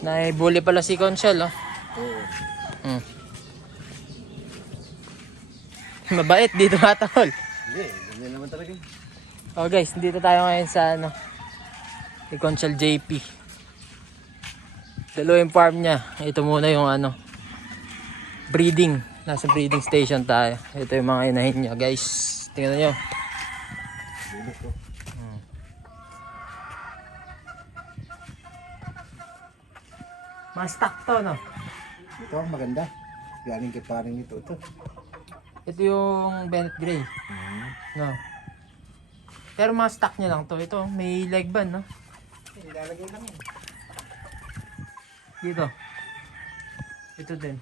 Naibuli pala si Conchal, oh. Oo. Hmm. Mabait, dito matahol. Hindi, ganyan naman talaga. Oh guys, dito tayo ngayon sa ano, ni Conchal JP. Dalawa yung farm niya. Ito muna yung ano, breeding. Nasa breeding station tayo. Ito yung mga inahin niya, guys. Tingnan nyo. Bulok ko. Mas stock to, no? Ito, maganda. Galing kay paring ito. Ito yung Bennett Gray. No. Pero mga stock niya lang to. Ito, may leg band, no? Nilalagay lang yan. Dito. Ito din.